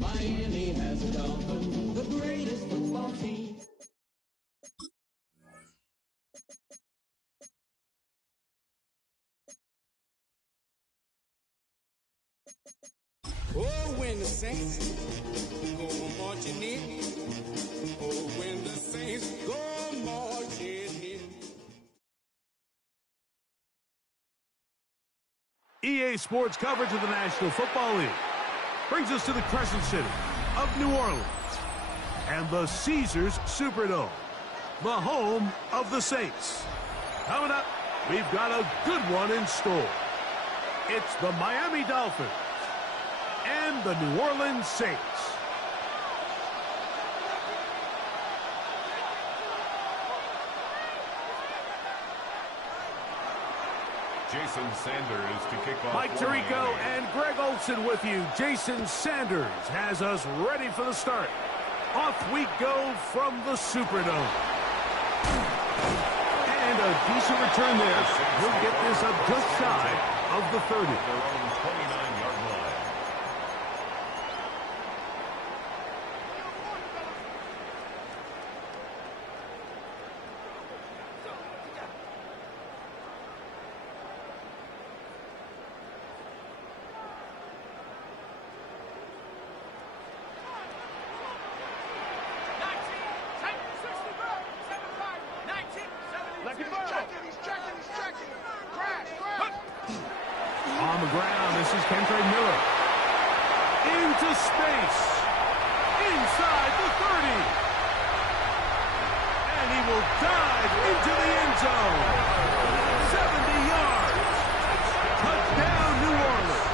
Miami has become the greatest football team. Oh, when the Saints go marching in. Oh, when the Saints go marching in. EA Sports coverage of the National Football League brings us to the Crescent City of New Orleans and the Caesars Superdome, the home of the Saints. Coming up, we've got a good one in store. It's the Miami Dolphins and the New Orleans Saints. Jason Sanders to kick off. Mike Tirico and Greg Olsen with you. Jason Sanders has us ready for the start. Off we go from the Superdome. And a decent return there. We'll get this up just shy of the 30. Their own 29-yard line. On the ground, this is Kentrell Miller. Into space. Inside the 30. And he will dive into the end zone. 70 yards. Touchdown, New Orleans.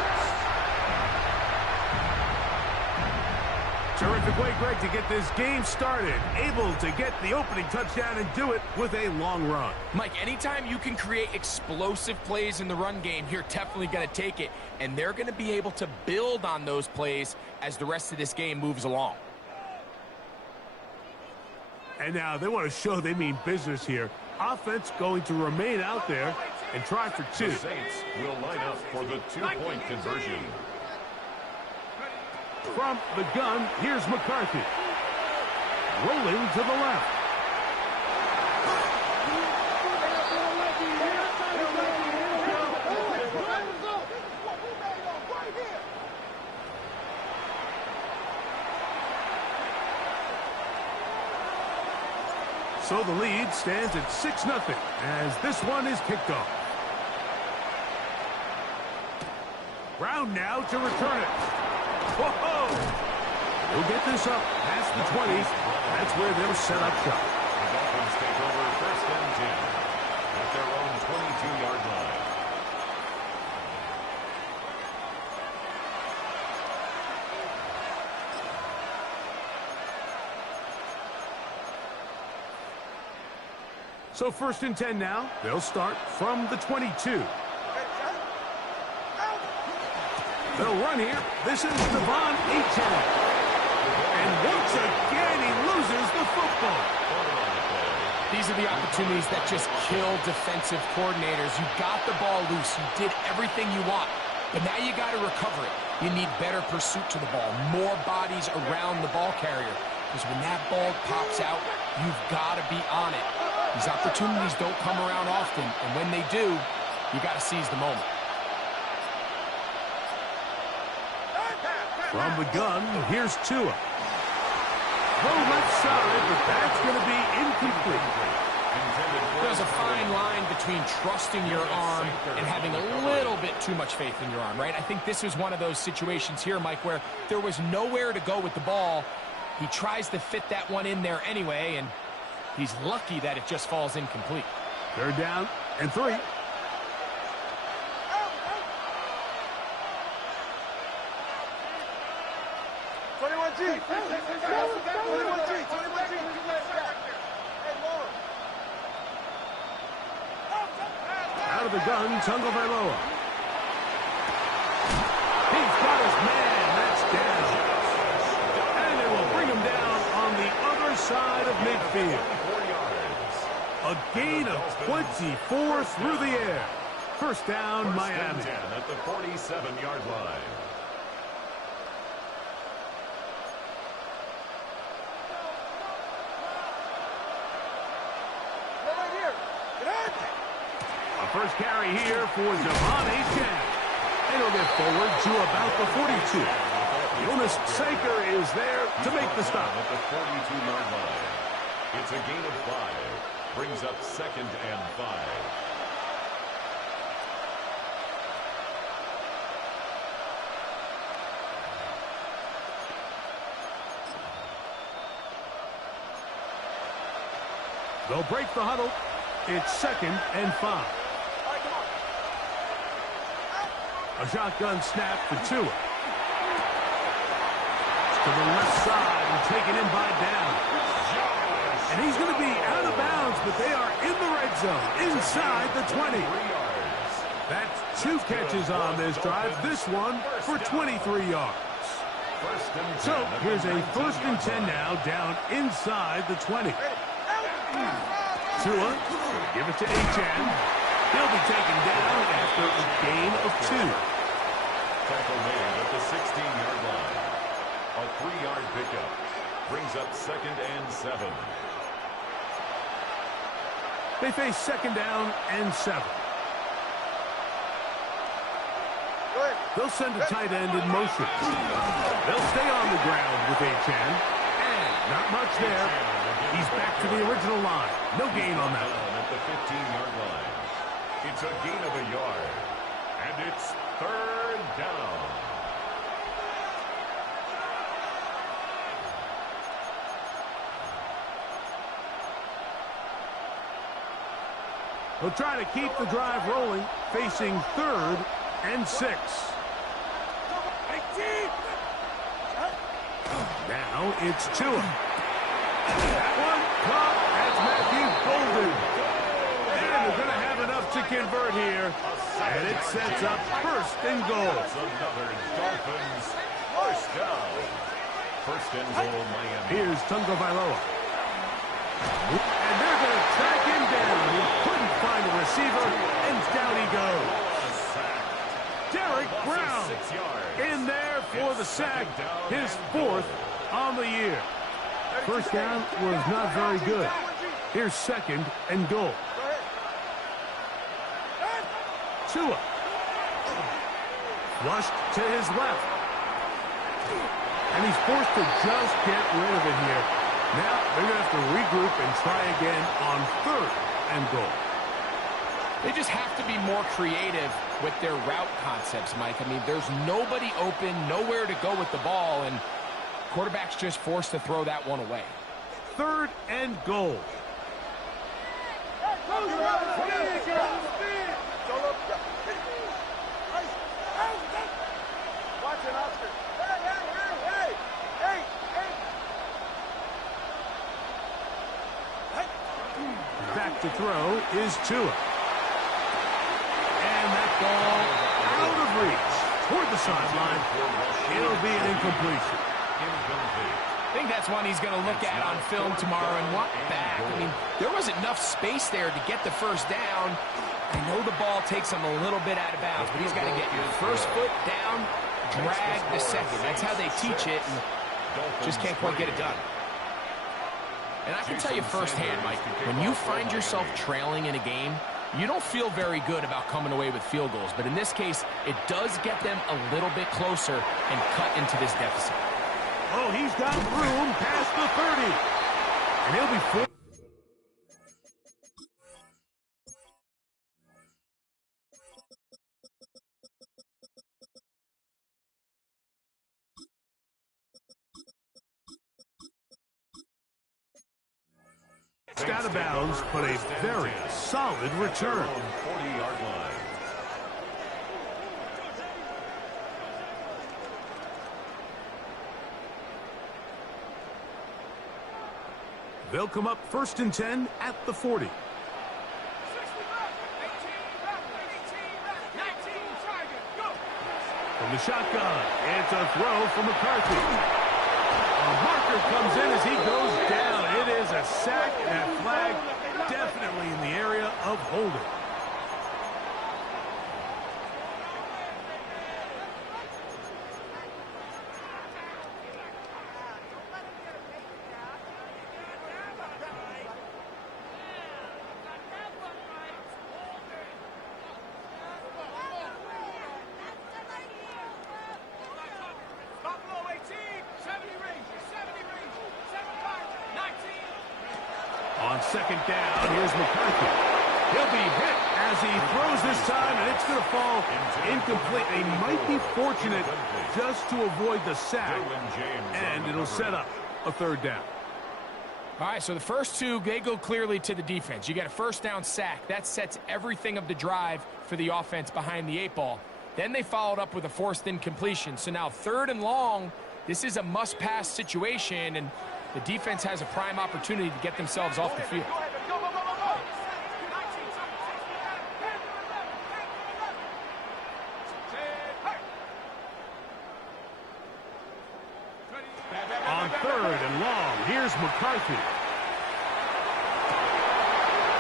Terrific way, Greg, to get this game started. Able to get the opening touchdown and do it with a long run. Mike, anytime you can create explosive plays in the run game, you're definitely going to take it. And they're going to be able to build on those plays as the rest of this game moves along. And now they want to show they mean business here. Offense going to remain out there and try for two. The Saints will line up for the two-point conversion. From the gun, here's McCarthy. Rolling to the left. So the lead stands at 6-0 as this one is kicked off. Brown now to return it. Whoa! We'll get this up past the 20. That's where they'll set up shop. The Dolphins take over 1st and 10 at their own 22-yard line. So 1st and 10 now. They'll start from the 22. They'll run here. This is Devon Achane. And once again, he loses the football. These are the opportunities that just kill defensive coordinators. You got the ball loose. You did everything you want. But now you got to recover it. You need better pursuit to the ball. More bodies around the ball carrier. Because when that ball pops out, you've got to be on it. These opportunities don't come around often. And when they do, you got to seize the moment. From the gun, here's Tua. Go left side, but that's going to be incomplete. There's a fine line between trusting your arm and having a little bit too much faith in your arm, right? I think this is one of those situations here, Mike, where there was nowhere to go with the ball. He tries to fit that one in there anyway, and he's lucky that it just falls incomplete. 3rd down and 3. Out of the gun, Tagovailoa. He's got his man. That's down. And they will bring him down on the other side of midfield. A gain of 24 through the air. 1st down, Miami. 10 at the 47-yard line. First carry here for Devon Achane. And he'll get forward to about the 42. Jonas Sanker is there to make the stop. At the 42-yard line. It's a gain of 5. Brings up 2nd and 5. They'll break the huddle. It's 2nd and 5. A shotgun snap for Tua. To the left side and taken in by Down. And he's going to be out of bounds, but they are in the red zone, inside the 20. That's 2 catches on this drive. This one for 23 yards. So here's a 1st and 10 now, down inside the 20. Tua, give it to Achane. He'll be taken down after a gain of 2. Tackle made at the 16-yard line. A 3-yard pickup. Brings up 2nd and 7. They face 2nd down and 7. They'll send a tight end in motion. They'll stay on the ground with Achane. And not much there. He's back to the original line. No gain on that. At the 15-yard line. It's a gain of a yard. And it's 3rd down. They'll try to keep the drive rolling, facing 3rd and 6. Now it's Tua. That one caught. That's Matthew Golden. And they're going to have enough to convert here. And it sets up first and goal. Another Dolphins first down. First and goal, Miami. Here's Tunga Vailoa. And they're going to track him down. He couldn't find a receiver, and down he goes. Derek Brown in there for the sack, his fourth on the year. First down was not very good. Here's second and goal. Tua. Flushed to his left. And he's forced to just get rid of it here. Now they're going to have to regroup and try again on third and goal. They just have to be more creative with their route concepts, Mike. I mean, there's nobody open, nowhere to go with the ball, and quarterback's just forced to throw that one away. Third and goal. Back to throw is Tua. And that ball out of reach toward the sideline. It'll be an incompletion. I think that's one he's going to look at on film tomorrow and walk back. I mean, there was enough space there to get the first down. I know the ball takes him a little bit out of bounds, but he's got to get your first foot down, drag the second. That's how they teach it, and just can't quite get it done. And I can tell you firsthand, Mike, when you find yourself trailing in a game, you don't feel very good about coming away with field goals. But in this case, it does get them a little bit closer and cut into this deficit. Oh, he's got room past the 30. And he'll be full. It's out of bounds, but a very solid return. 40-yard line. They'll come up first and 10 at the 40. From the shotgun, it's a throw from McCarthy. A marker comes in as he goes down. It is a sack, and that flag definitely in the area of holding. On second down, here's McCarthy. He'll be hit as he throws this time, and it's going to fall incomplete. They might be fortunate just to avoid the sack, and it'll set up a third down. All right, so the first two, they go clearly to the defense. You get a first down sack. That sets everything of the drive for the offense behind the 8 ball. Then they followed up with a forced incompletion. So now third and long, this is a must-pass situation, and the defense has a prime opportunity to get themselves off the field. On third and long, here's McCarthy.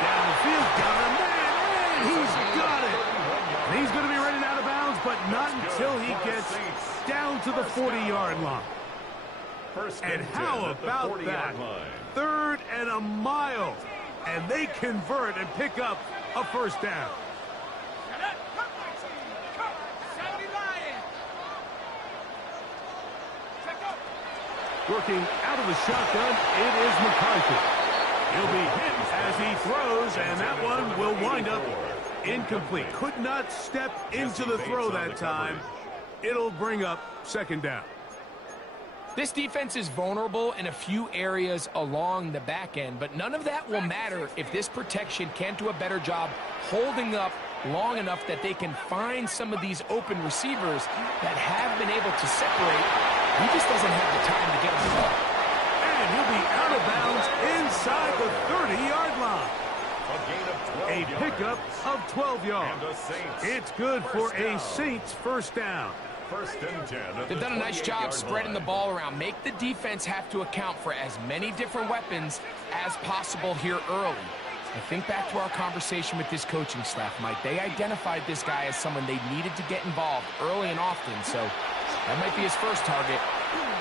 Downfield, got a man, and he's got it. And he's going to be running out of bounds, but not until he gets down to the 40-yard line. And how about that? Third and a mile. And they convert and pick up a first down. Working out of the shotgun, it is McCarthy. He'll be hit as he throws, and that one will wind up incomplete. Could not step into the throw that time. It'll bring up second down. This defense is vulnerable in a few areas along the back end, but none of that will matter if this protection can't do a better job holding up long enough that they can find some of these open receivers that have been able to separate He just doesn't have the time to get him the ball. And he'll be out of bounds inside the 30-yard line. A pickup of 12 yards. It's good for a Saints first down. First and 10. They've done a nice job spreading the ball around. Make the defense have to account for as many different weapons as possible here early. I think back to our conversation with this coaching staff, Mike. They identified this guy as someone they needed to get involved early and often, so that might be his first target.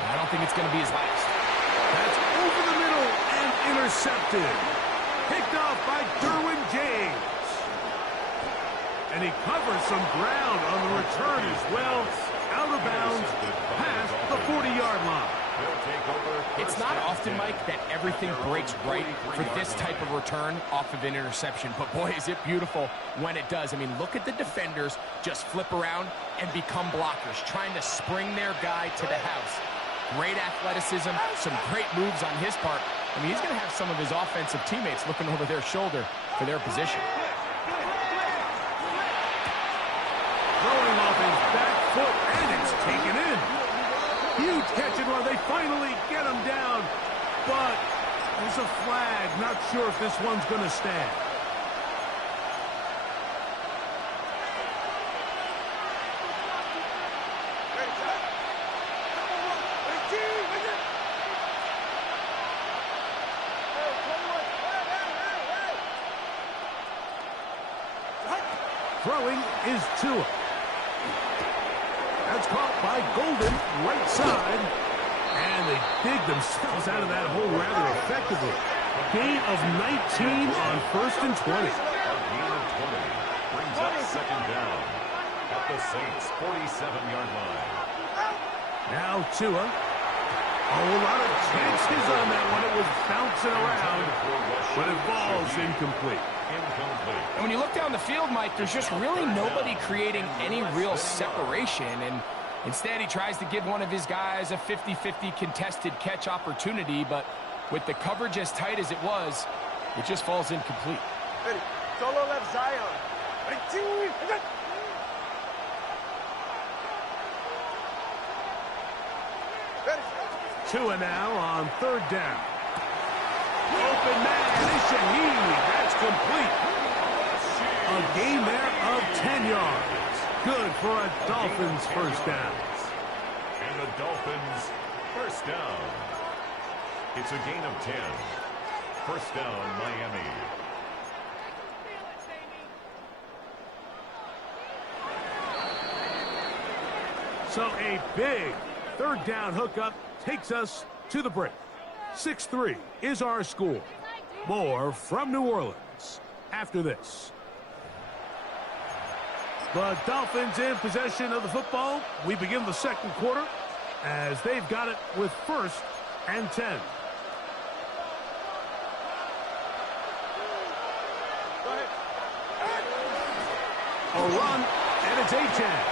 I don't think it's going to be his last. That's over the middle and intercepted. Picked off by Derwin James. And he covers some ground on the return as well. Out of bounds, past the 40-yard line. It's not often, Mike, that everything breaks right for this type of return off of an interception. But, boy, is it beautiful when it does. I mean, look at the defenders just flip around and become blockers, trying to spring their guy to the house. Great athleticism, some great moves on his part. I mean, he's going to have some of his offensive teammates looking over their shoulder for their position. Throwing off his back foot, and it's taken in. Huge catch and run. They finally get him down. But there's a flag. Not sure if this one's going to stand. Throwing is Tua. That's caught by Golden, right side. And they dig themselves out of that hole rather effectively. Gain of 19 on first and 20. A gain of 20 brings up second down at the Saints' 47-yard line. Now Tua. A lot of chances on that one. It was bouncing around, but it falls incomplete. And when you look down the field, Mike, there's just really nobody creating any real separation. And instead, he tries to give one of his guys a 50-50 contested catch opportunity. But with the coverage as tight as it was, it just falls incomplete. Solo left Zion. Tua now on third down. Open man is Shaheed. That's complete. A gain there of 10 yards. Good for a Dolphins first down. And the Dolphins first down. It's a gain of 10. First down, Miami. So a big third down hookup takes us to the break. 6-3 is our score. More from New Orleans after this. The Dolphins in possession of the football. We begin the second quarter as they've got it with first and 10. A run, and it's Achane.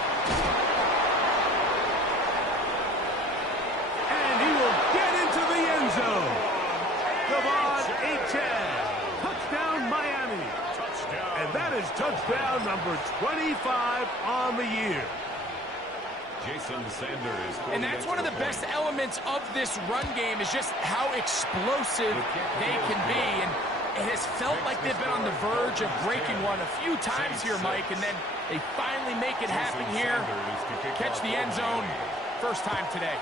And he will get into the end zone. De'Von Achane. Touchdown, Miami. And that is touchdown number 25 on the year. Jason Sanders. And that's one of the best elements of this run game is just how explosive they can be. And it has felt like they've been on the verge of breaking one a few times here, Mike, and then they finally make it happen here. Catch the end zone first time today.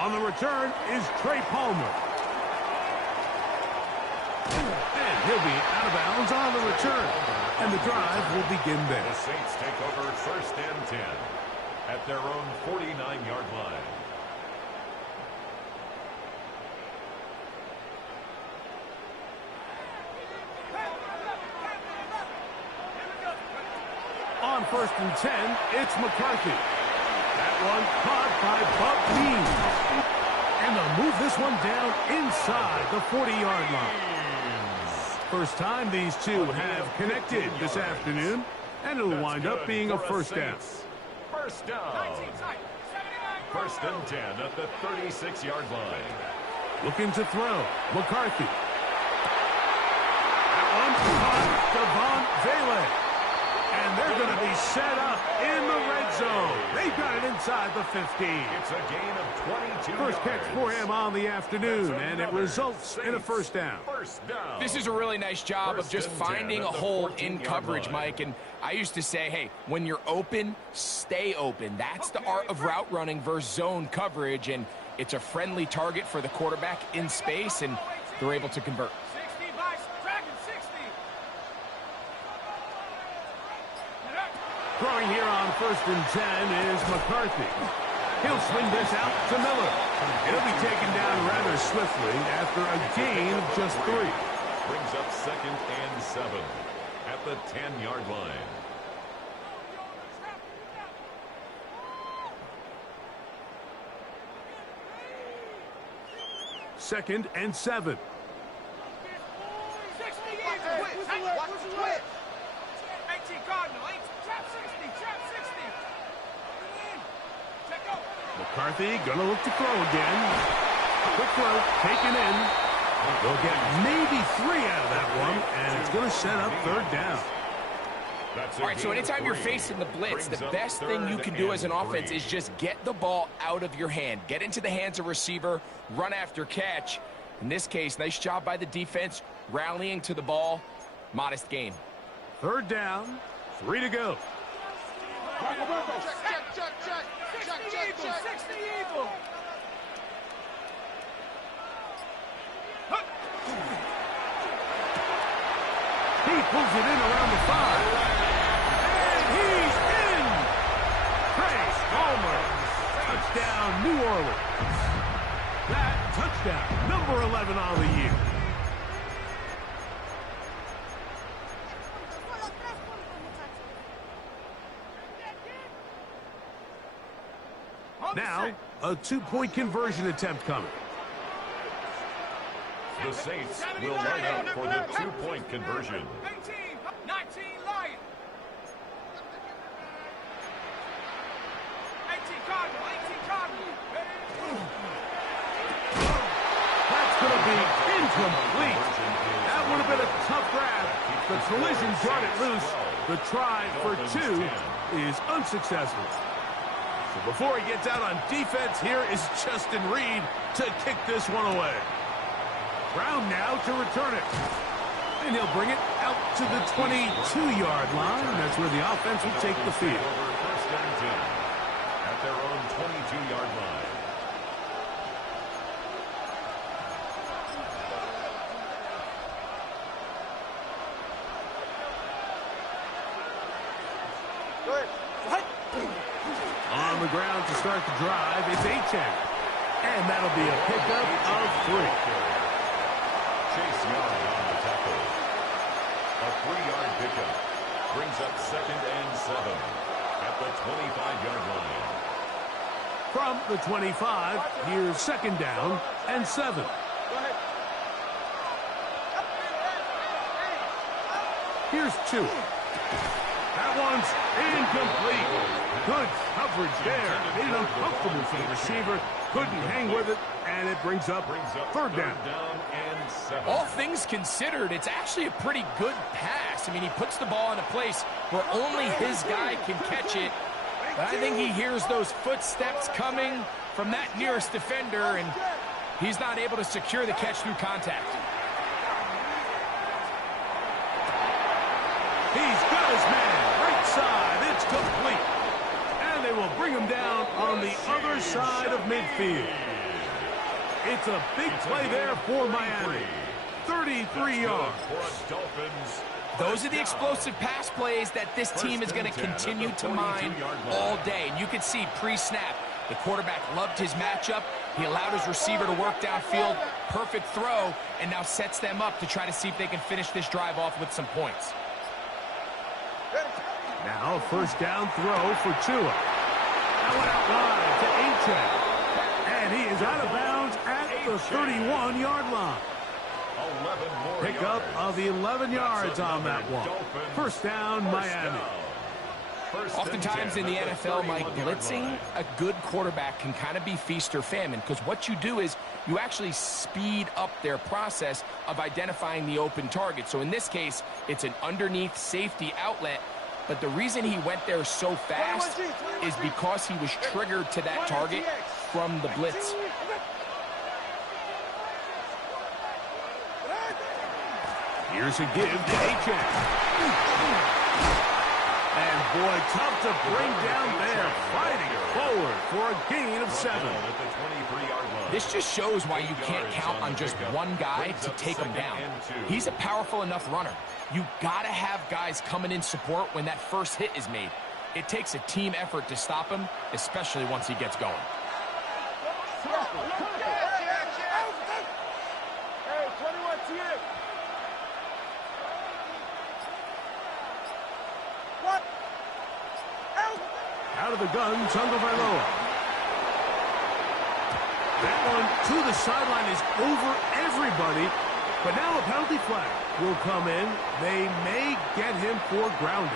On the return is Trey Palmer. And he'll be out of bounds on the return. And the drive will begin there. The Saints take over first and 10 at their own 49-yard line. On first and 10, it's McCarthy. That one caught by Buck Means. And they'll move this one down inside the 40-yard line. First time these two have connected this afternoon, and it'll wind up being a first down. First down. First and 10 at the 36-yard line. Looking to throw. McCarthy. That one caught Devon Vele. And they're going to be set up in the red zone. They got it inside the 15. It's a gain of 22 First catch yards. for him on the afternoon, and it results in a first down. First down. This is a really nice job of just finding a hole in coverage, Mike. And I used to say, hey, when you're open, stay open. That's the art of route running versus zone coverage, and it's a friendly target for the quarterback in space, and they're able to convert. 60, Vice, Dragon, 60. Throwing here on 1st and 10 is McCarthy. He'll swing this out to Miller. It'll be taken down rather swiftly after a gain of just 3. Brings up 2nd and 7 at the 10-yard line. Second and 7. 60, Eagle. 18, Cardinal. 18, trap 60, trap 60. Check go. McCarthy gonna look to throw again. Quick throw, taken in. They'll get maybe 3 out of that one, and it's gonna set up 3rd down. All right, so anytime you're facing the blitz, the best thing you can do as an offense is just get the ball out of your hand. Get into the hands of receiver, run after catch. In this case, nice job by the defense, rallying to the ball. Modest gain. 3rd down, 3 to go. Check, 60, Eagle. He pulls it in around the 5. And he's in! Trace Palmer. Touchdown, New Orleans. That touchdown, number 11 on the year. Now, a 2-point conversion attempt coming. The Saints will line up for the 2-point conversion. 18, 19, Lion. 18, Cardinal, 18, Cardinal. That's going to be incomplete. That would have been a tough grab. The collision brought it loose. The try for 2 is unsuccessful. So before he gets out on defense, here is Justin Reed to kick this one away. Brown now to return it. And he'll bring it out to the 22-yard line. That's where the offense will take the field. First and 10 at their own 22-yard line. On the ground to start the drive, it's Achane. And that'll be a pickup of 3. Chase Young on the tackle. A 3-yard pickup brings up 2nd and 7 at the 25-yard line. From the 25, here's 2nd down and 7. Here's 2. That one's incomplete. Good coverage there. Made it uncomfortable for the receiver. Couldn't hang with it, and it brings up 3rd down. And 7. All things considered, it's actually a pretty good pass. I mean, he puts the ball in a place where only his guy can catch it. But I think he hears those footsteps coming from that nearest defender, and he's not able to secure the catch through contact. He's got his man. Right side. It's complete. And they will bring him down on the other side of midfield. It's a big play there for Miami. 33 yards. Those are the explosive pass plays that this team is going to continue to mine all day. And you can see pre-snap, the quarterback loved his matchup. He allowed his receiver to work downfield. Perfect throw, and now sets them up to try to see if they can finish this drive off with some points. Now, 1st down throw for Tua. That went out wide to Achane. And he is out of bounds at the 31-yard line. Pickup of 11 yards on that one. 1st down, Miami. Oftentimes in the NFL, Mike, blitzing a good quarterback can kind of be feast or famine, because what you do is you actually speed up their process of identifying the open target. So in this case, it's an underneath safety outlet. but the reason he went there so fast is because he was triggered to that target from the blitz. Here's a give to Achane. And boy, tough to bring down there, fighting forward for a gain of 7. This just shows why you can't count on just one guy to take him down. He's a powerful enough runner. You gotta have guys coming in support when that first hit is made. It takes a team effort to stop him, especially once he gets going. Out of the gun, Tagovailoa. That one to the sideline is over everybody, but now a penalty flag will come in. They may get him for grounding.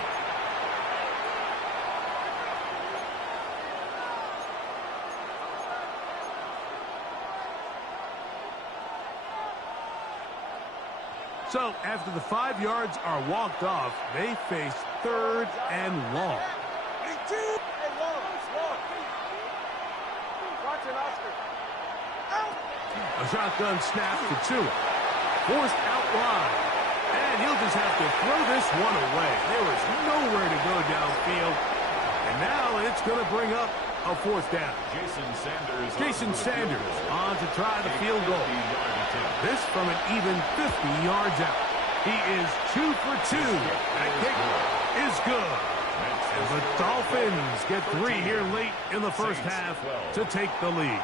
So after the 5 yards are walked off, they face 3rd and long. A shotgun snap to Tua. Forced out wide. And he'll just have to throw this one away. There was nowhere to go downfield. And now it's going to bring up a 4th down. Jason Sanders on to try the field goal. This from an even 50 yards out. He is 2 for 2. That kick is good. And the Dolphins get 3 here late in the first half to take the lead.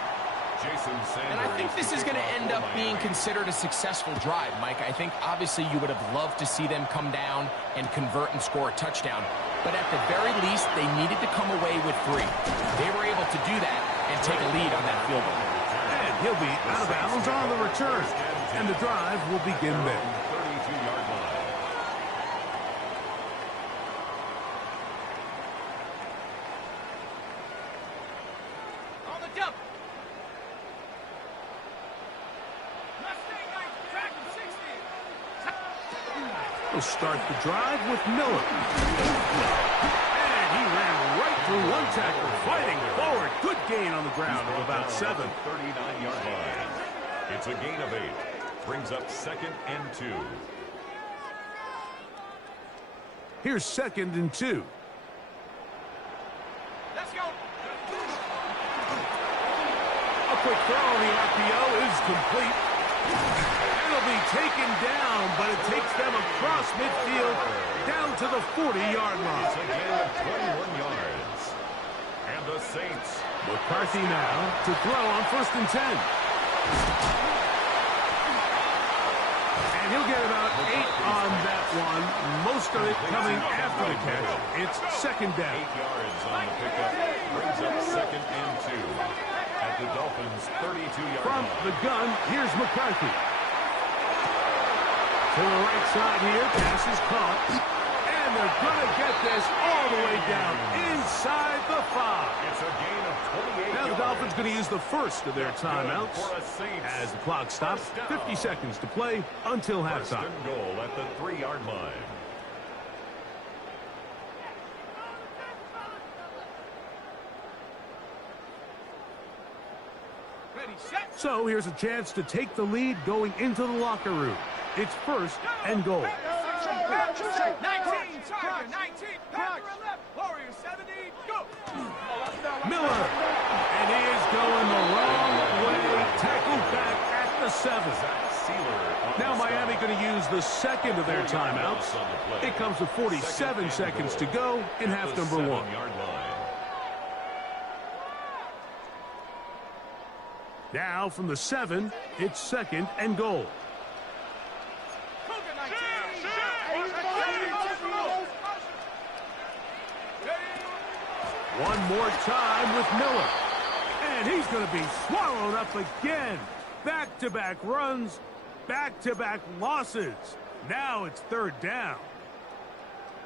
And I think this is going to end up being considered a successful drive, Mike. I think obviously you would have loved to see them come down and convert and score a touchdown. But at the very least, they needed to come away with 3. They were able to do that and take a lead on that field goal. And he'll be out of bounds on the return. And the drive will begin there. We'll start the drive with Miller. And he ran right through one tackle, fighting forward. Good gain on the ground of about 7. 39-yard line. It's a gain of 8. Brings up 2nd and 2. Here's 2nd and 2. Let's go. A quick throw on the RPO is complete. It'll be taken down, but it takes them across midfield down to the 40-yard line. It's a gain of 21 yards. And the Saints. McCarthy now to throw on 1st and 10. And he'll get about 8 on that one. Most of it coming after the catch. It's 2nd down. 8 yards on the pickup. Brings up 2nd and 2. At the Dolphins' 32-yard From line. the gun, here's McCarthy. To the right side here, pass is caught. And they're going to get this all the way down inside the 5. It's a gain of 28 Now the yards. Dolphins going to use the first of their timeouts For a Saints. as the clock stops. 50 seconds to play until First halftime. and goal at the 3-yard line. Ready, set. So here's a chance to take the lead going into the locker room. It's 1st and goal. 19, Tiger, 19, Panther 11, Warrior 70, go. Miller, and he is going the wrong way. Tackled back at the 7. Now Miami going to use the 2nd of their timeouts. It comes with 47 seconds to go in half number 1. Now from the 7, it's 2nd and goal. One more time with Miller. And he's going to be swallowed up again. Back-to-back runs, back-to-back losses. Now it's 3rd down.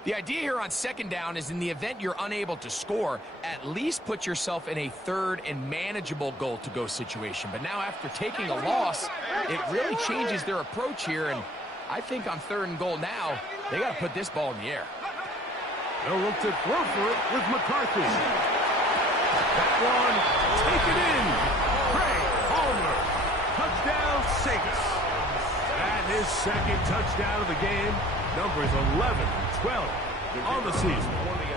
The idea here on 2nd down is in the event you're unable to score, at least put yourself in a 3rd and manageable goal-to-go situation. But now after taking a loss, it really changes their approach here. And I think on 3rd and goal now, they got to put this ball in the air. They'll look to throw for it with McCarthy. That one taken in. Craig Palmer. Touchdown Saints. And his second touchdown of the game. Numbers 11 and 12 on the season.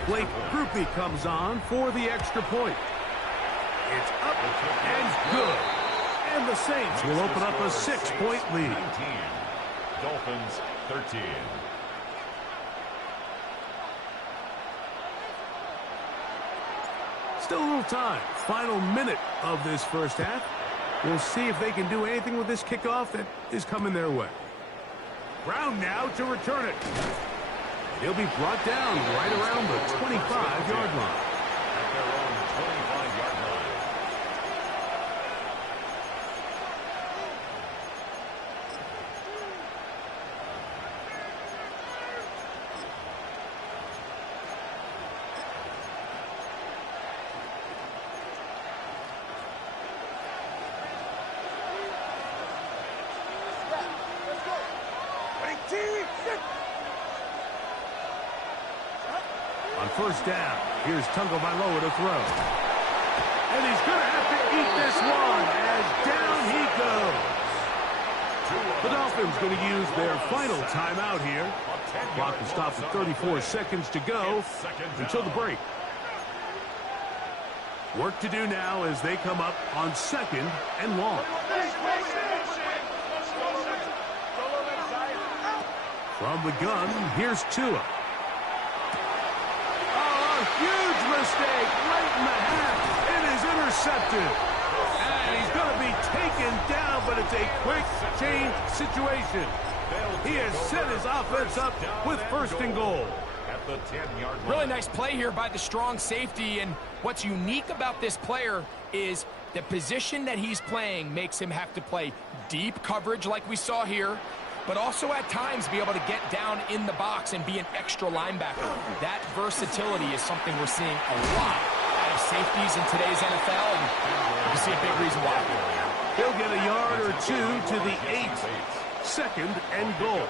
Blake Grupe comes on for the extra point. It's up and good. And the Saints will open up a 6-point lead. 19. Dolphins 13. Still a little time. Final minute of this first half. We'll see if they can do anything with this kickoff that is coming their way. Brown now to return it. He'll be brought down right around the 25-yard line. At their own 25-yard line. On first down, here's Tagovailoa to throw. And he's going to have to eat this one as down he goes. The Dolphins going to use their final timeout here. Clock will stop at 34 seconds to go until the break. Work to do now as they come up on second and long. From the gun, here's Tua. Huge mistake late in the half. It is intercepted. And he's going to be taken down, but it's a quick change situation. He has set his offense up with first and goal. At the 10-yard line. Really nice play here by the strong safety, and what's unique about this player is the position that he's playing makes him have to play deep coverage like we saw here, but also at times be able to get down in the box and be an extra linebacker. That versatility is something we're seeing a lot out of safeties in today's NFL, and you see a big reason why. He'll get a yard or two to the 8. Second and goal.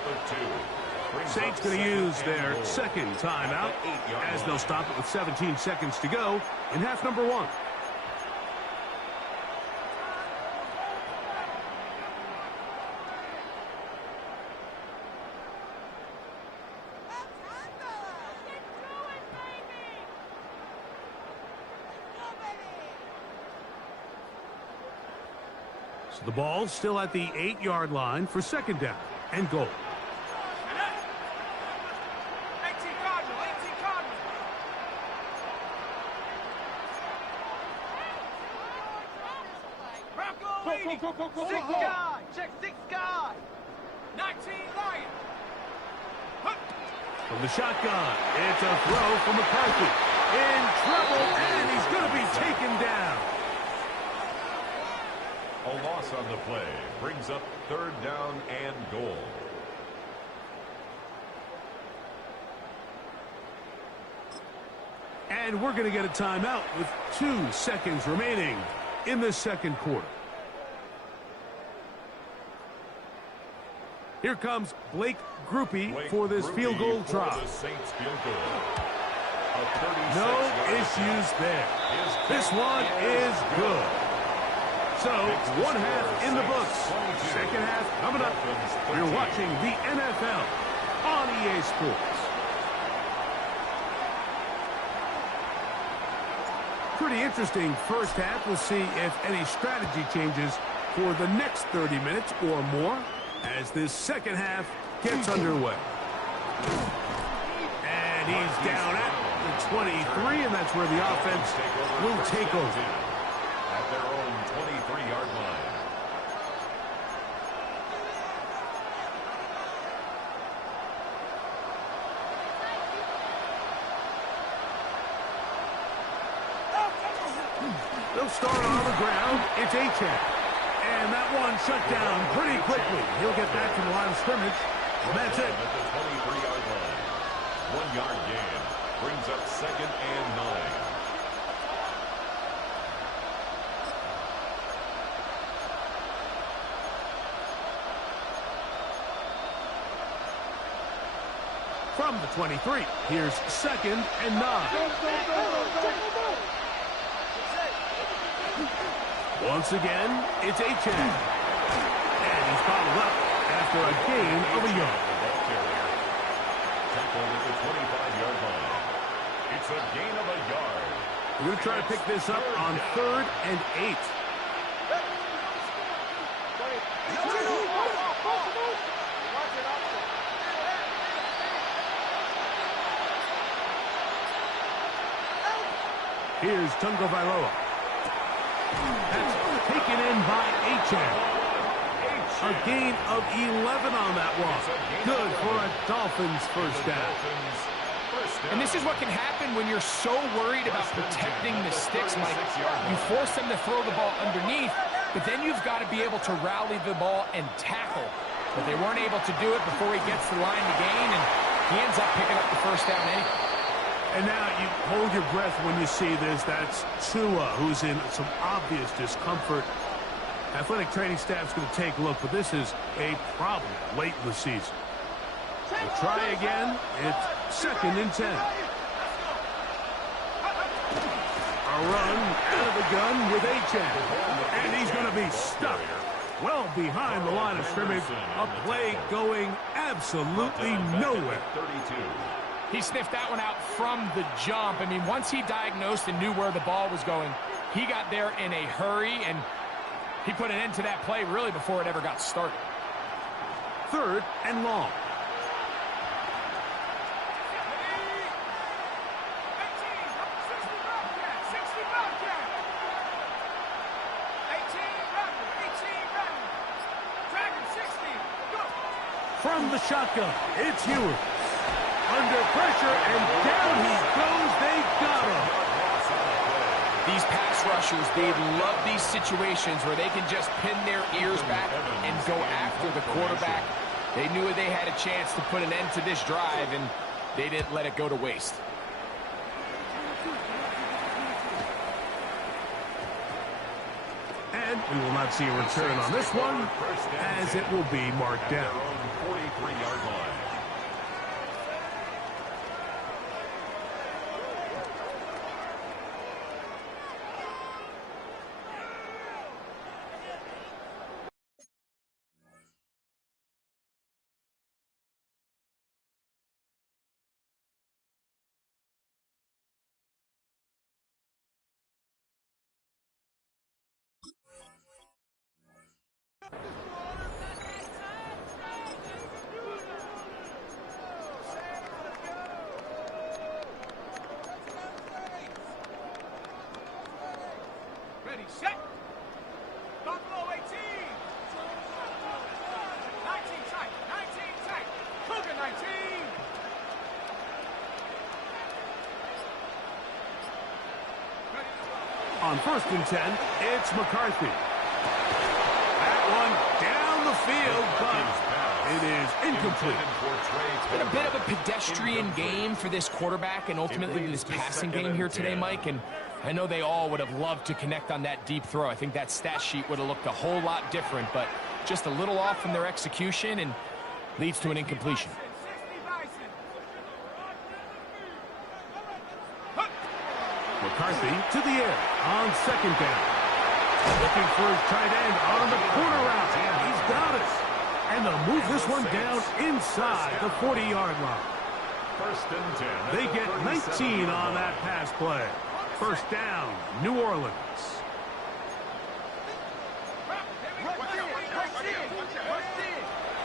Saints going to use their second timeout as they'll stop it with 17 seconds to go in half number 1. So the ball still at the 8-yard line for second down and goal. 18 Cardinal, 18 Cardinal. Bronco leading. Six guy. Check 6 guy. 19 Lion. From the shotgun, it's a throw from McCarthy. In trouble, and he's going to be taken down. A loss on the play brings up third down and goal. And we're going to get a timeout with 2 seconds remaining in the second quarter. Here comes Blake Grupe for this field goal try. No issues there. This one is good. So, one half in the books. Second half coming up. You're watching the NFL on EA Sports. Pretty interesting first half. We'll see if any strategy changes for the next 30 minutes or more as this second half gets underway. And he's down at the 23, and that's where the offense will take over. At their own 23-yard line. They'll start on the ground. It's Achane. And that one shut down pretty quickly. He'll get back to the line of scrimmage. And that's it. At the 23-yard line. 1-yard gain brings up second and 9. from the 23. Here's 2nd and 9. Once again, it's Achane. And he's followed up after a gain of a yard. Tackled at the 25-yard line. It's a gain of a yard. We're going to try to pick this up on 3rd and 8. Here's Tungo Vailoa. That's taken in by Achane. A gain of 11 on that one. Good for a Dolphins first down. And this is what can happen when you're so worried about protecting the sticks, Mike. You force them to throw the ball underneath, but then you've got to be able to rally the ball and tackle. But they weren't able to do it before he gets the line to gain, and he ends up picking up the first down anyway. And now you hold your breath when you see this. That's Tua, who's in some obvious discomfort. Athletic training staff's going to take a look, but this is a problem late in the season. We'll try again. It's 2nd and 10. A run out of the gun with Achane. And he's going to be stuck well behind the line of scrimmage. A play going absolutely nowhere. 32. He sniffed that one out from the jump. I mean, once he diagnosed and knew where the ball was going, he got there in a hurry, and he put an end to that play really before it ever got started. 3rd and long. From the shotgun, it's Hewitt. Under pressure, and down he goes. They got him. These pass rushers, they love these situations where they can just pin their ears back and go after the quarterback. They knew they had a chance to put an end to this drive, and they didn't let it go to waste. And we will not see a return on this one, as it will be marked down. 43-yard line. Ready, set. Buffalo 18. 19 tight. 19 tight. Cougar 19. On 1st and 10, it's McCarthy. That one down the field, but it is incomplete. It's been a bit of a pedestrian game for this quarterback and ultimately this passing game here today, Mike. And I know they all would have loved to connect on that deep throw. I think that stat sheet would have looked a whole lot different, but just a little off from their execution and leads to an incompletion. McCarthy to the air on 2nd down. Looking for his tight end on the corner route. He's got it. And they'll move this one down inside the 40-yard line. 1st and 10. They get 19 on that pass play. First down, New Orleans.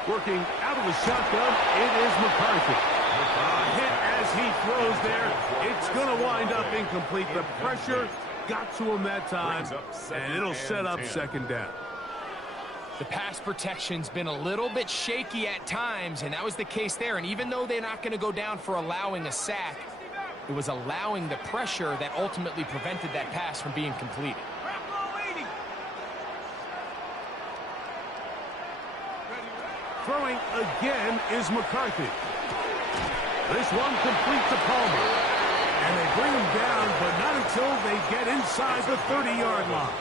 Working out of the shotgun, it is McCarthy. A hit as he throws there. It's going to wind up incomplete. The pressure got to him that time, and it'll set up 2nd down. The pass protection's been a little bit shaky at times, and that was the case there. And even though they're not going to go down for allowing a sack, it was allowing the pressure that ultimately prevented that pass from being completed. Throwing again is McCarthy. This one complete to Palmer. And they bring him down, but not until they get inside the 30-yard line.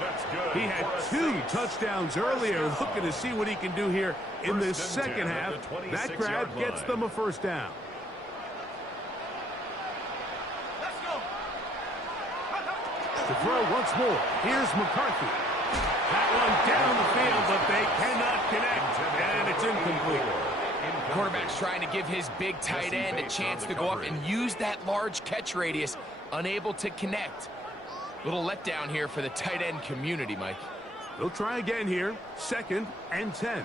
That's good. He had 2 touchdowns earlier. Looking to see what he can do here in this second half. That grab gets them a first down. Let's go. To throw once more, here's McCarthy. That one down the field, but they cannot connect, and it's incomplete. Quarterback's trying to give his big tight end a chance to go up and use that large catch radius, unable to connect. Little letdown here for the tight end community, Mike. They'll try again here, 2nd and 10.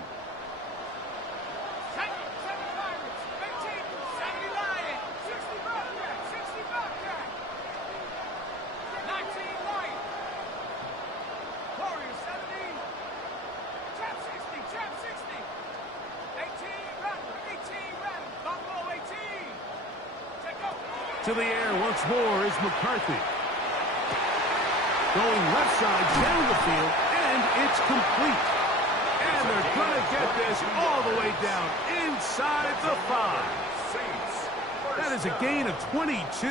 7 Pirates, 18, 70 Lions, 60 Bobcat, 60 Bobcat, 19 Lion, Warriors 70, Trap 60, 18 Rattler, 18 Rattler, Buffalo 18. Check out. To the air once more is McCarthy. Going left side down the field, and it's complete. And they're going to get this all the way down inside the 5. That is a gain of 22,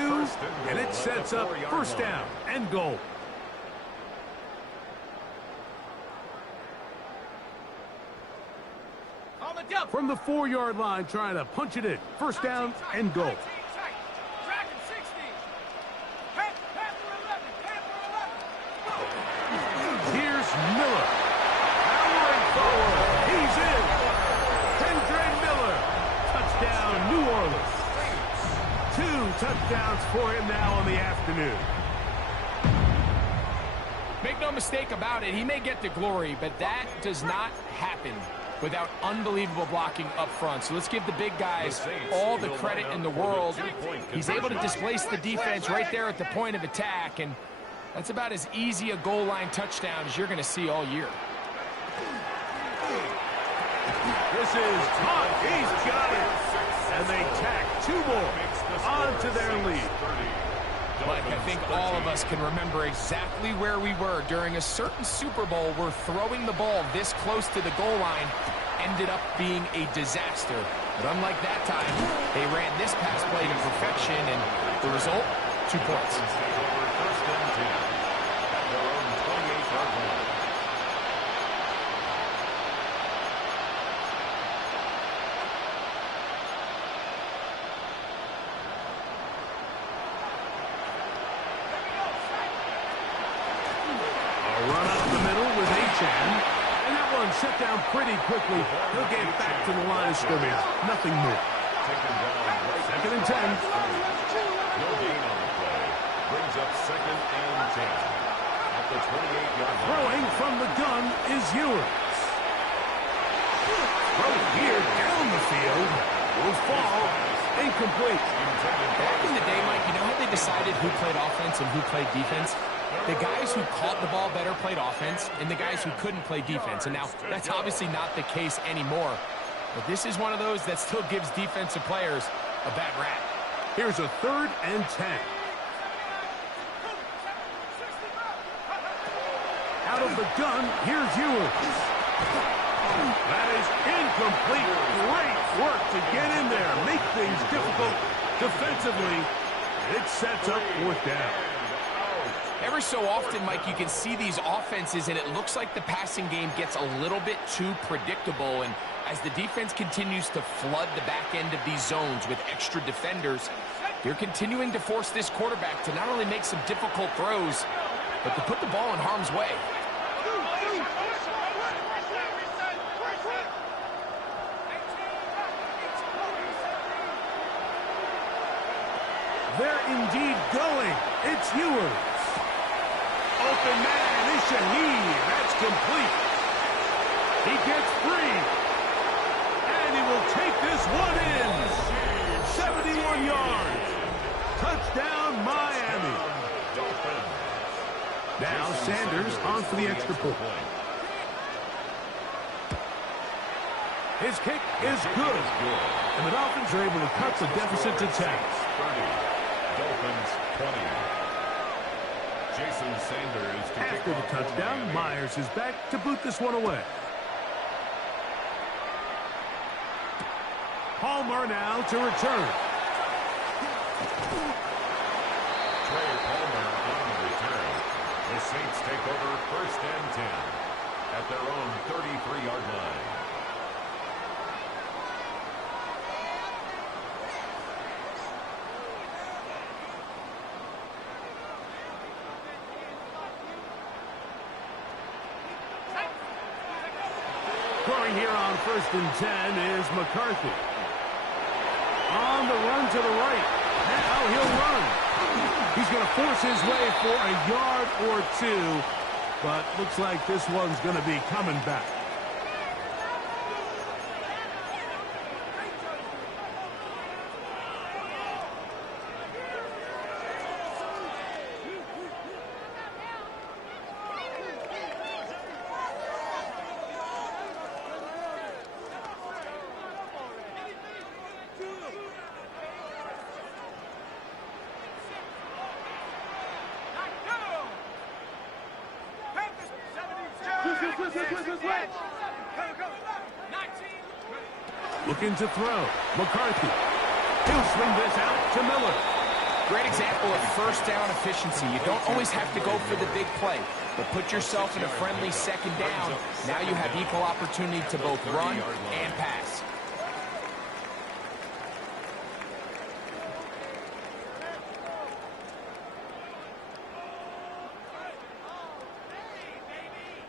and it sets up first down and goal. On the double. From the 4-yard line, trying to punch it in. First down and goal. Dragon 60. Panther 11. Here's Miller. Powering forward. He's in. Kendre Miller. Touchdown, New Orleans. 2 touchdowns for him now on the afternoon. Make no mistake about it, he may get the glory, but that does not happen without unbelievable blocking up front. So let's give the big guys all the credit in the world. He's able to displace the defense right there at the point of attack, and that's about as easy a goal line touchdown as you're going to see all year. This is caught. He's got it. And they tack 2 more onto their lead. Mike, I think all of us can remember exactly where we were during a certain Super Bowl where throwing the ball this close to the goal line ended up being a disaster. But unlike that time, they ran this pass play to perfection, and the result, 2 points. First and 10 at their own 28-yard line. Run up the middle with Achane. And that one set down pretty quickly. He'll get back to the line of scrimmage. Nothing more. Taken down right 2nd and 10. No gain on the play. Brings up 2nd and 10 at the 28-yard line. Throwing from the gun is Ewers. Throw here down the field. Will fall. Incomplete. Back in the day, Mike, you know how they decided who played offense and who played defense? The guys who caught the ball better played offense, and the guys who couldn't play defense. And now, that's obviously not the case anymore. But this is one of those that still gives defensive players a bad rap. Here's a 3rd and 10. Out of the gun, here's Ewers. That is incomplete. Great work to get in there, make things difficult defensively. It sets up 4th down. Every so often, Mike, you can see these offenses, and it looks like the passing game gets a little bit too predictable. And as the defense continues to flood the back end of these zones with extra defenders, they're continuing to force this quarterback to not only make some difficult throws, but to put the ball in harm's way. They're indeed going. It's Ewers. Open man is Shaheed. That's complete. He gets free. And he will take this one in. 71 yards. Touchdown, Miami. Now Sanders on for the extra point. His kick is good. And the Dolphins are able to cut the deficit to 10. Dolphins 20. Jason Sanders to After the touchdown, Myers is back to boot this one away. Palmer now to return. Trey Palmer on the return. The Saints take over 1st and 10 at their own 33-yard line. Throwing here on 1st and 10 is McCarthy. On the run to the right. Now he'll run. He's going to force his way for a yard or two, but looks like this one's going to be coming back. Looking to throw. McCarthy. He'll swing this out to Miller. Great example of first down efficiency. You don't always have to go for the big play, but put yourself in a friendly 2nd down. Now you have equal opportunity to both run and pass.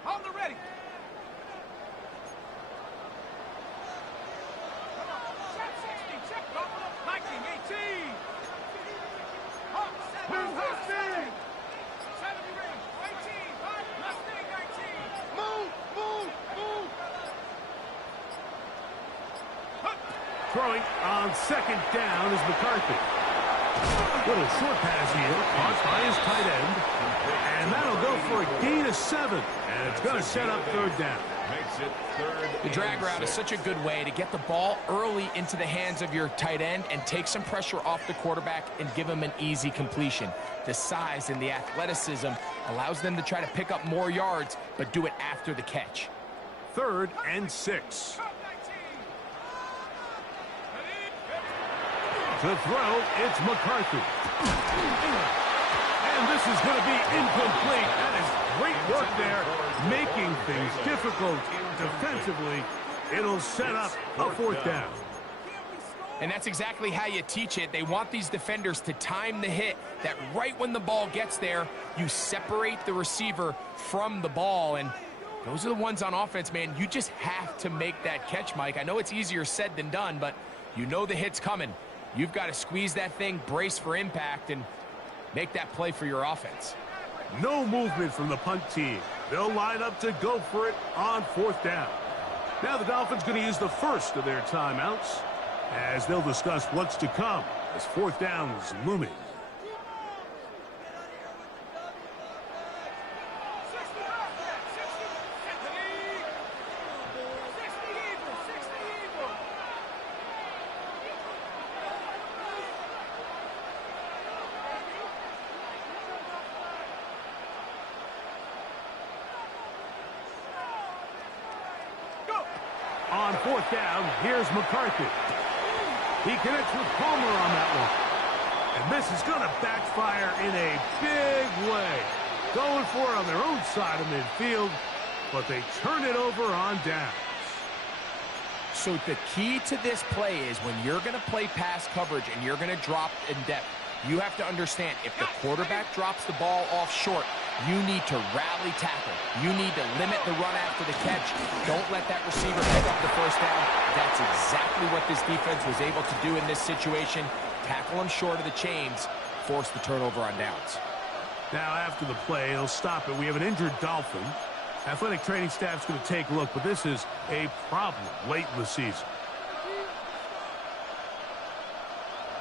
On the ready. Check 60, check 19, 18. Hawk, 70, 70 ring, 18, Mustang 19. Move. Throwing on 2nd down is McCarthy. Little short pass here, caught by his tight end. And that'll go for a gain of 7. And it's going to set up 3rd down. Makes it 3rd. The drag route is such a good way to get the ball early into the hands of your tight end and take some pressure off the quarterback and give him an easy completion. The size and the athleticism allows them to try to pick up more yards, but do it after the catch. 3rd and 6. To throw, it's McCarthy. And this is going to be incomplete. That is great work there, making things difficult defensively. It'll set up a 4th down. And that's exactly how you teach it. They want these defenders to time the hit, that right when the ball gets there, you separate the receiver from the ball. And those are the ones on offense, man. You just have to make that catch, Mike. I know it's easier said than done, but you know the hit's coming. You've got to squeeze that thing, brace for impact, and make that play for your offense. No movement from the punt team. They'll line up to go for it on 4th down. Now the Dolphins going to use the first of their timeouts as they'll discuss what's to come as 4th down is looming. On 4th down, here's McCarthy. He connects with Palmer on that one. And this is going to backfire in a big way. Going for it on their own side of midfield, but they turn it over on downs. So the key to this play is when you're going to play pass coverage and you're going to drop in depth, you have to understand if the quarterback drops the ball off short, you need to rally tackle. You need to limit the run after the catch. Don't let that receiver pick up the 1st down. That's exactly what this defense was able to do in this situation. Tackle them short of the chains, force the turnover on downs. Now after the play, they'll stop it. We have an injured Dolphin. Athletic training staff's going to take a look, but this is a problem late in the season.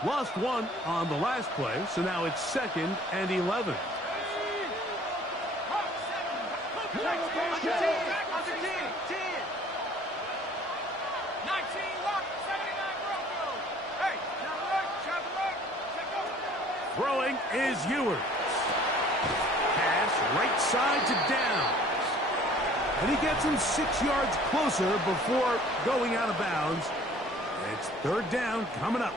Lost one on the last play, so now it's 2nd and 11. Throwing is Ewers. Pass right side to Downs. And he gets him 6 yards closer before going out of bounds. It's 3rd down coming up.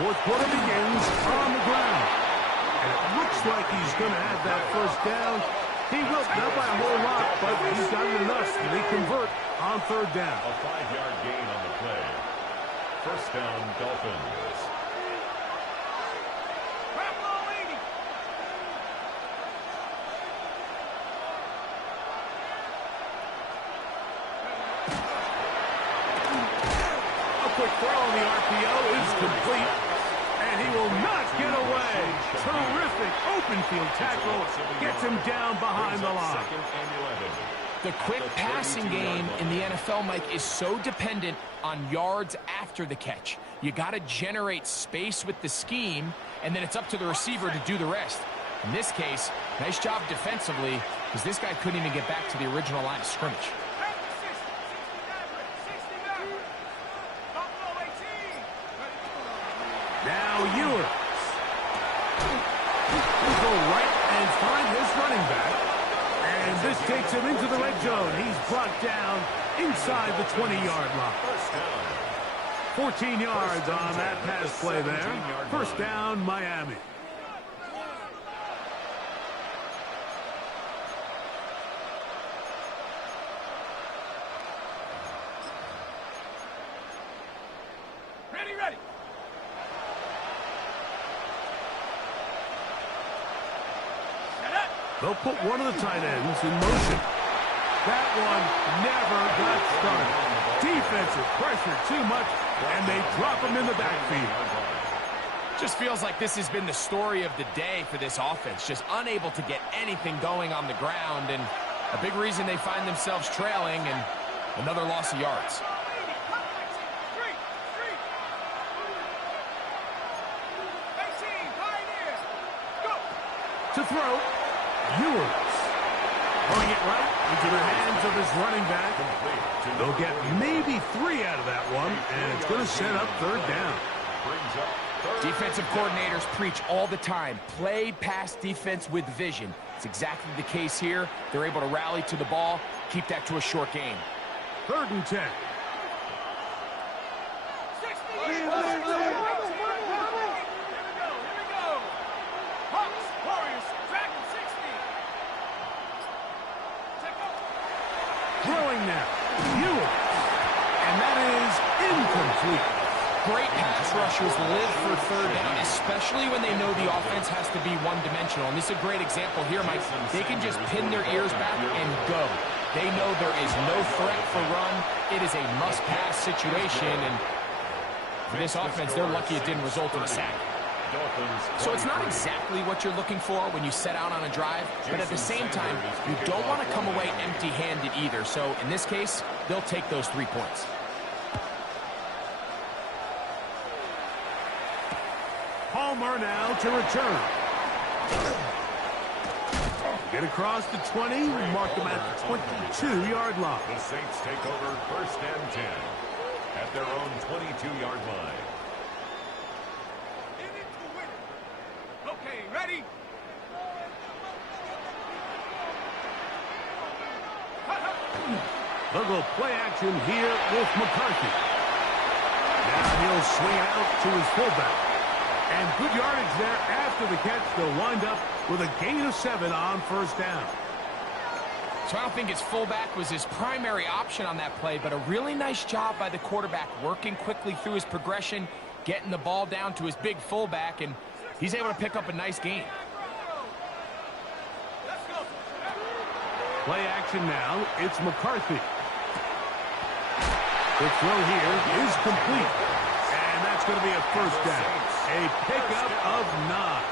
Fourth quarter begins on the ground. And it looks like he's going to have that first down. He will, not by a whole lot, but he's got enough to convert on third down. A 5-yard gain on the play. First down, Dolphins. Quick throw on the RPO is complete, and he will not get away. Terrific open field tackle gets him down behind the line. The quick passing game in the NFL, Mike, is so dependent on yards after the catch. You got to generate space with the scheme, and then it's up to the receiver to do the rest. In this case, nice job defensively, because this guy couldn't even get back to the original line of scrimmage. Now Ewers will go right and find his running back. And this takes him into the red zone. He's brought down inside the 20-yard line. 14 yards on that pass play there. First down, Miami. Ready. They'll put one of the tight ends in motion. That one never got started. Defensive pressure too much, and they drop him in the backfield. Just feels like this has been the story of the day for this offense. Just unable to get anything going on the ground, and a big reason they find themselves trailing, and another loss of yards. To throw, Ewers. Throwing it right into the hands of his running back. They'll get maybe 3 out of that one, and it's going to set up third down. Defensive coordinators preach all the time, play pass defense with vision. It's exactly the case here. They're able to rally to the ball, keep that to a short game. 3rd and 10. Throwing now, Ewers, and that is incomplete. Great pass rushers live for third down, especially when they know the offense has to be one-dimensional. And this is a great example here, Mike. They can just pin their ears back and go. They know there is no threat for run. It is a must-pass situation, and for this offense, they're lucky it didn't result in a sack. So it's not exactly what you're looking for when you set out on a drive, but at the same time, you don't want to come away empty-handed either. So in this case, they'll take those 3 points. Palmer now to return. Get across the 20, mark them at the 22-yard line. The Saints take over 1st and 10 at their own 22-yard line. Okay, ready? They'll go play action here with McCarthy. Now he'll swing out to his fullback. And good yardage there after the catch. They'll wind up with a gain of 7 on first down. So I don't think his fullback was his primary option on that play, but a really nice job by the quarterback working quickly through his progression, getting the ball down to his big fullback, and he's able to pick up a nice gain. Play action now. It's McCarthy. The throw here is complete. And that's going to be a first down. A pickup of 9.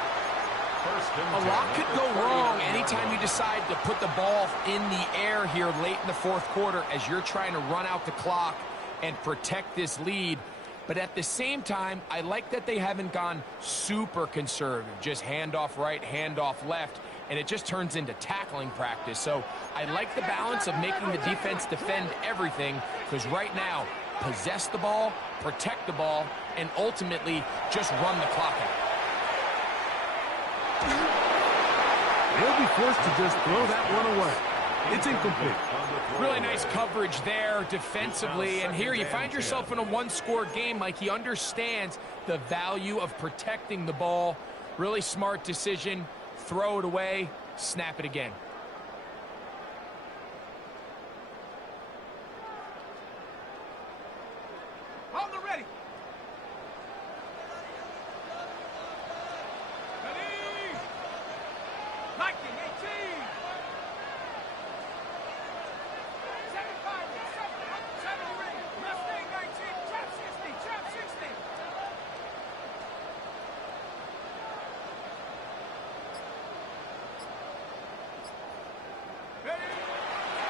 A lot could go wrong anytime you decide to put the ball in the air here late in the 4th quarter as you're trying to run out the clock and protect this lead. But at the same time, I like that they haven't gone super conservative, just handoff right, handoff left, and it just turns into tackling practice. So I like the balance of making the defense defend everything, because right now, possess the ball, protect the ball, and ultimately just run the clock out. They'll be forced to just throw that one away. It's incomplete. Really nice coverage there defensively, and here you find yourself in a one-score game. Like, he understands the value of protecting the ball. Really smart decision. Throw it away, snap it again. On the ready. Ready. Liking 18. 75, 70 ring. Mustang 19, trap 60, trap 60.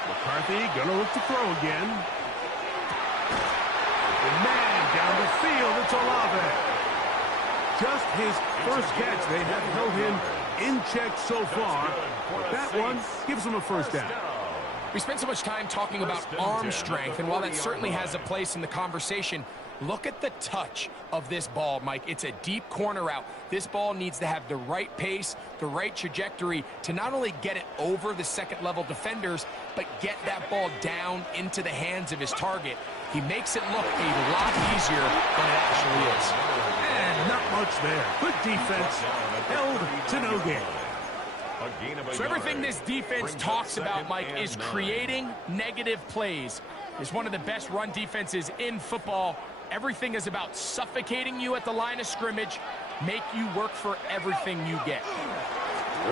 McCarthy gonna look to throw again. The man down the field, it's Olave. Just his first catch. They have held him in check so far. That one gives him a first down. We spent so much time talking about arm strength, and while that certainly has a place in the conversation, look at the touch of this ball, Mike. It's a deep corner route. This ball needs to have the right pace, the right trajectory to not only get it over the second-level defenders, but get that ball down into the hands of his target. He makes it look a lot easier than it actually is. And not much there. Good defense. Held to no gain. So everything this defense talks about, Mike, is creating negative plays. It's one of the best run defenses in football. Everything is about suffocating you at the line of scrimmage, make you work for everything you get.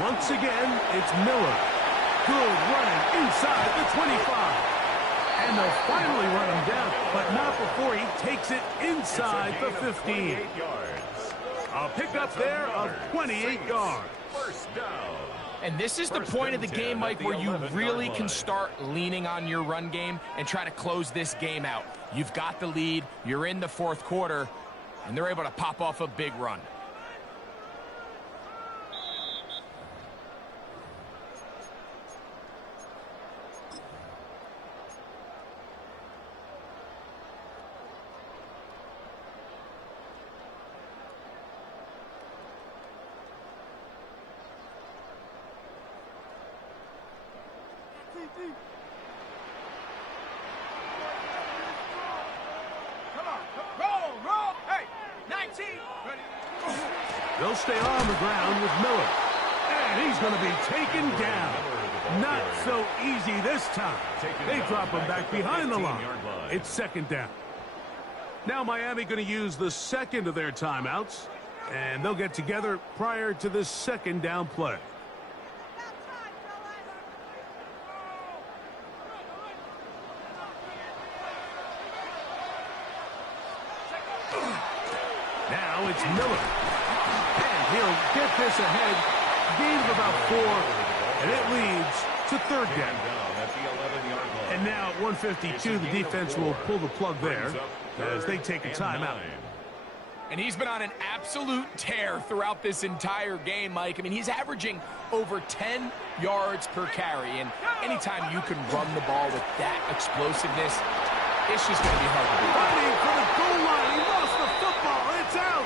Once again, it's Miller. Good running inside the 25. And they'll finally run him down, but not before he takes it inside the 15. A pickup there of 28 yards. First down. And this is the point of the game, Mike, where you really can start leaning on your run game and try to close this game out. You've got the lead, you're in the fourth quarter, and they're able to pop off a big run. Come on, roll, hey, 19, ready. They'll stay on the ground with Miller. And he's going to be taken down. Not so easy this time. They drop him back behind the line. It's second down. Now Miami going to use the second of their timeouts, and they'll get together prior to this second down play. Now it's Miller. And he'll get this ahead. Gain of about 4, and it leads to third down. And now at 152, the defense will pull the plug there as they take a timeout. And he's been on an absolute tear throughout this entire game, Mike. I mean, he's averaging over 10 yards per carry. And anytime you can run the ball with that explosiveness, it's just going to be hard to beat. Running for the goal line. He lost the football. It's out.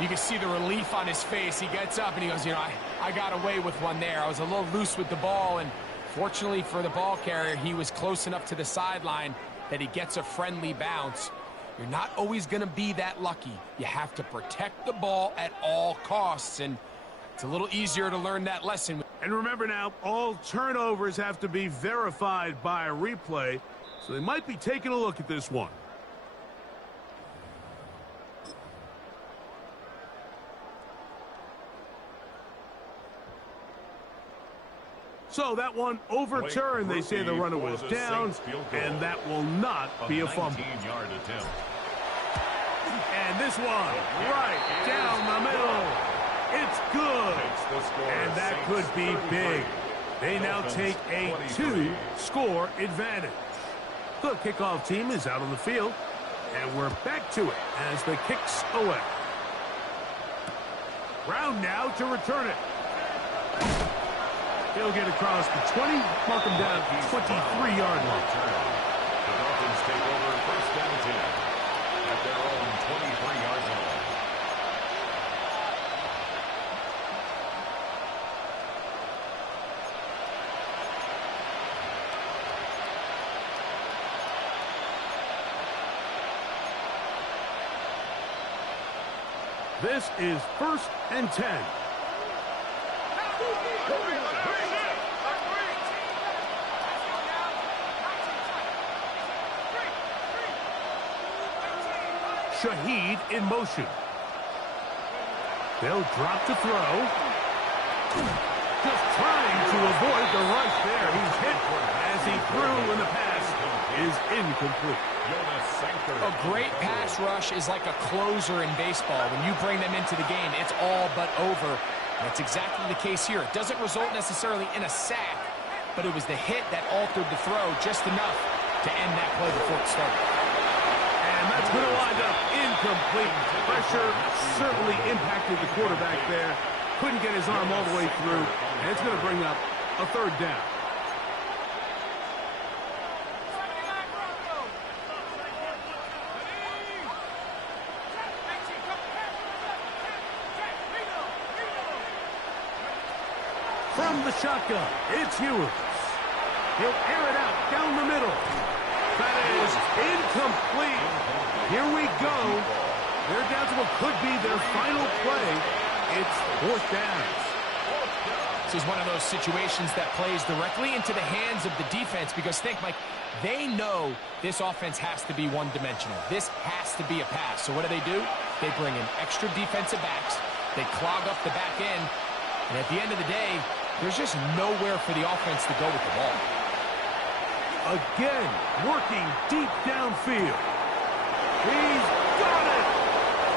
You can see the relief on his face. He gets up and he goes, you know, I got away with one there. I was a little loose with the ball, and fortunately for the ball carrier, he was close enough to the sideline that he gets a friendly bounce. You're not always going to be that lucky. You have to protect the ball at all costs, and it's a little easier to learn that lesson. And remember now, all turnovers have to be verified by a replay, so they might be taking a look at this one. So that one overturned. They say the runner was down, and that will not be a fumble. And this one, right down the middle. It's good. And that could be big. They now take a 2-score advantage. The kickoff team is out on the field, and we're back to it as the kick's away. Brown now to return it. He'll get across the 20, mark him down at the 23-yard line. The Dolphins take over first down 10 at their own 23-yard line. This is 1st and 10. Shaheed in motion. They'll drop to throw. Just trying to avoid the rush there. He's hit as he threw, and the pass is incomplete. A great pass rush is like a closer in baseball. When you bring them into the game, it's all but over. That's exactly the case here. It doesn't result necessarily in a sack, but it was the hit that altered the throw just enough to end that play before it started. And that's going to wind up incomplete. Pressure certainly impacted the quarterback there. Couldn't get his arm all the way through, and it's going to bring up a 3rd down. From the shotgun, it's Ewers. He'll air it out down the middle. That is incomplete. Here we go. They're down to what could be their final play. It's 4th down. This is one of those situations that plays directly into the hands of the defense because think, Mike, they know this offense has to be one-dimensional. This has to be a pass. So what do? They bring in extra defensive backs. They clog up the back end. And at the end of the day, there's just nowhere for the offense to go with the ball. Again, working deep downfield. He's got it!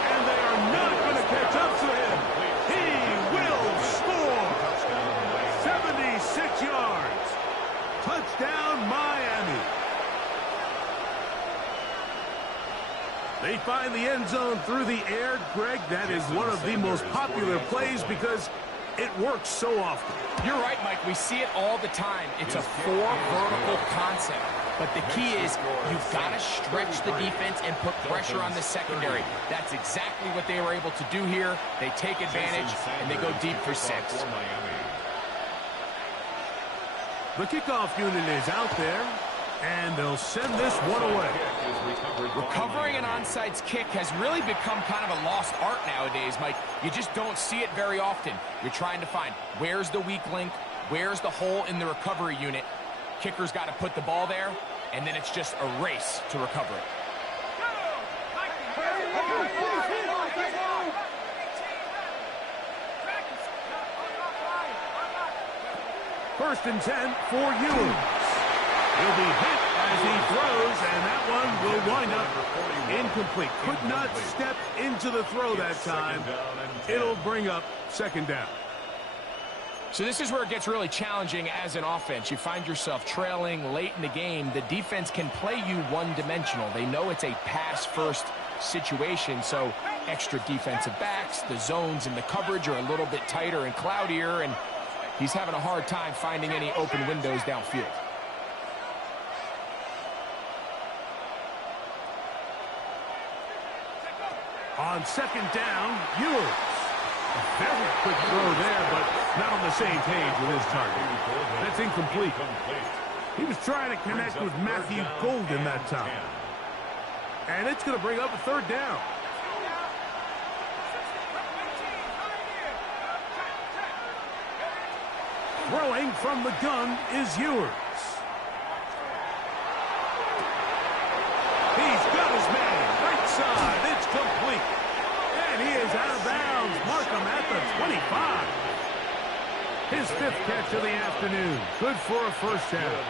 And they are not going to catch up to him. He will score! 76 yards. Touchdown, Miami. They find the end zone through the air. Greg, that is one of the most popular plays because it works so often. You're right, Mike. We see it all the time. It's a 4 vertical concept. But the key is you've got to stretch the defense and put pressure on the secondary. That's exactly what they were able to do here. They take advantage, and they go deep for 6. The kickoff unit is out there, and they'll send this one away. Recovering an onside kick has really become kind of a lost art nowadays, Mike. You just don't see it very often. You're trying to find where's the weak link, where's the hole in the recovery unit. Kicker's got to put the ball there, and then it's just a race to recover it. 1st and 10 for Ewers. He'll be hit as he throws, and that one will wind up incomplete. Could not step into the throw that time. It'll bring up 2nd down. So this is where it gets really challenging as an offense. You find yourself trailing late in the game. The defense can play you one-dimensional. They know it's a pass-first situation, so extra defensive backs, the zones and the coverage are a little bit tighter and cloudier, and he's having a hard time finding any open windows downfield. On 2nd down, Ewers. A very quick throw there, but not on the same page with his target. That's incomplete. He was trying to connect with Matthew Golden that time. And it's going to bring up a 3rd down. Throwing from the gun is Ewers. He's got his man. Right side. It's complete. And he is out of bounds. Mark him at the 25. His 5th catch of the afternoon. Good for a 1st down.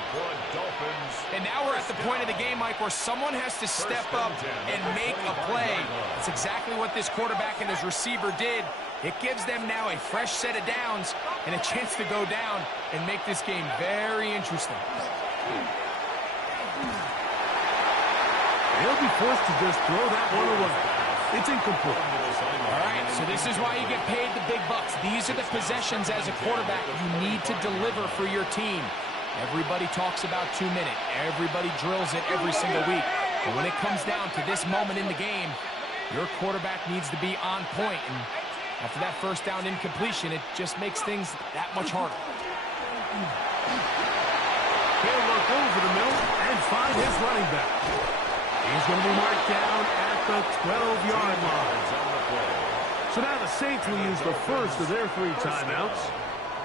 And now we're at the point of the game, Mike, where someone has to step up and make a play. That's exactly what this quarterback and his receiver did. It gives them now a fresh set of downs and a chance to go down and make this game very interesting. They'll be forced to just throw that one away. It's incomplete. All right, so this is why you get paid the big bucks. These are the possessions as a quarterback you need to deliver for your team. Everybody talks about 2-minute. Everybody drills it every single week. But when it comes down to this moment in the game, your quarterback needs to be on point. And after that 1st down incompletion, it just makes things that much harder. He'll look over the middle and find his running back. He's going to be marked down at the 12-yard line. So now the Saints will use the first of their 3 timeouts.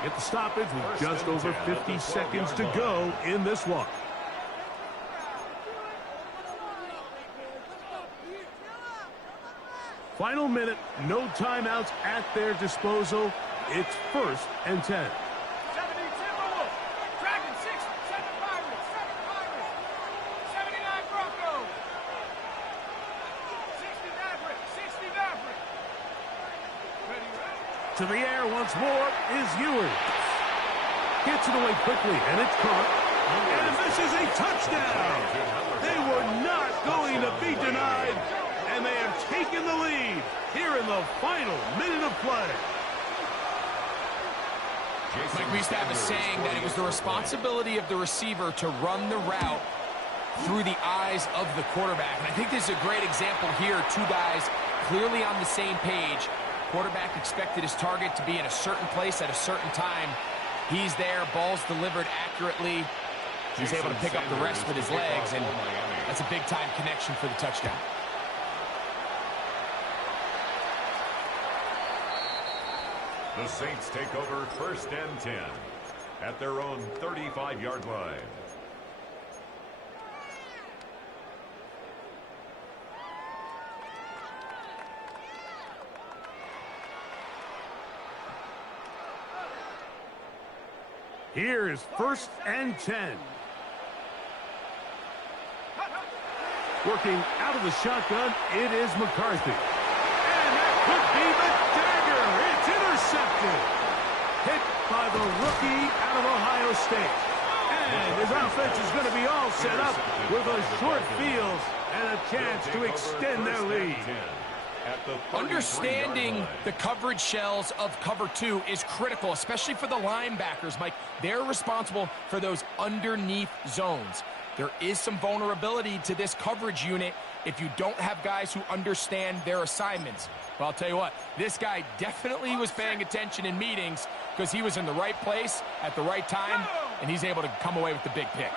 Get the stoppage with just over 50 seconds to go in this one. Final minute, no timeouts at their disposal. It's 1st and 10. 70 Timberwolves. Dragons 6, 7 Pirates, 7 Pirates. 79 Broncos. 60 Mavericks, 60 Mavericks. Ready, ready. To the air once more is Ewers. Gets it away quickly, and it's caught. And this is a touchdown. They were not going to be denied, and they have taken the lead here in the final minute of play. Mike, we used to have a saying that it was the responsibility of the receiver to run the route through the eyes of the quarterback. And I think this is a great example here. 2 guys clearly on the same page. Quarterback expected his target to be in a certain place at a certain time. He's there, ball's delivered accurately. He's able to pick up the rest with his legs, and that's a big-time connection for the touchdown. The Saints take over 1st and 10 at their own 35-yard line. Here is 1st and 10. Working out of the shotgun, it is McCarthy. And that could be the dagger. It's intercepted. Hit by the rookie out of Ohio State. And his offense is going to be all set up with a short field and a chance to extend their lead. Understanding the coverage shells of cover 2 is critical, especially for the linebackers, Mike. They're responsible for those underneath zones. There is some vulnerability to this coverage unit if you don't have guys who understand their assignments. But I'll tell you what, this guy definitely was paying attention in meetings because he was in the right place at the right time, and he's able to come away with the big pick.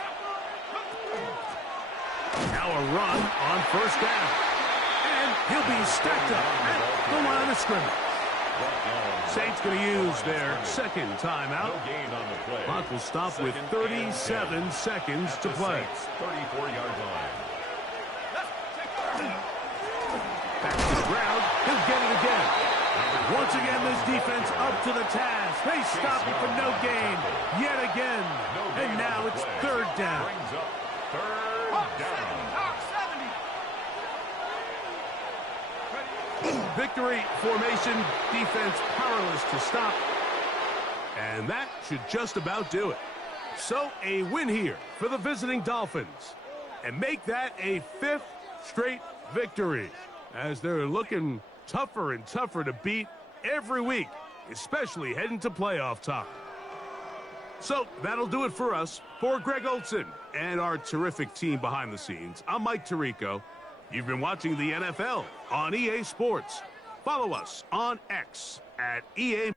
Now a run on 1st down. He'll be stacked up at the line of scrimmage. Saints going to use their 2nd timeout. Clock will stop with 37 seconds to play. 34-yard line. Back to the ground. He'll get it again. Once again, this defense up to the task. They stop it for no gain yet again. And now it's 3rd down. Brings up 3rd down. Victory formation, defense powerless to stop. And that should just about do it. So a win here for the visiting Dolphins. And make that a 5th straight victory, as they're looking tougher and tougher to beat every week, especially heading to playoff time. So that'll do it for us. For Greg Olson and our terrific team behind the scenes, I'm Mike Tirico. You've been watching the NFL on EA Sports. Follow us on X at EA.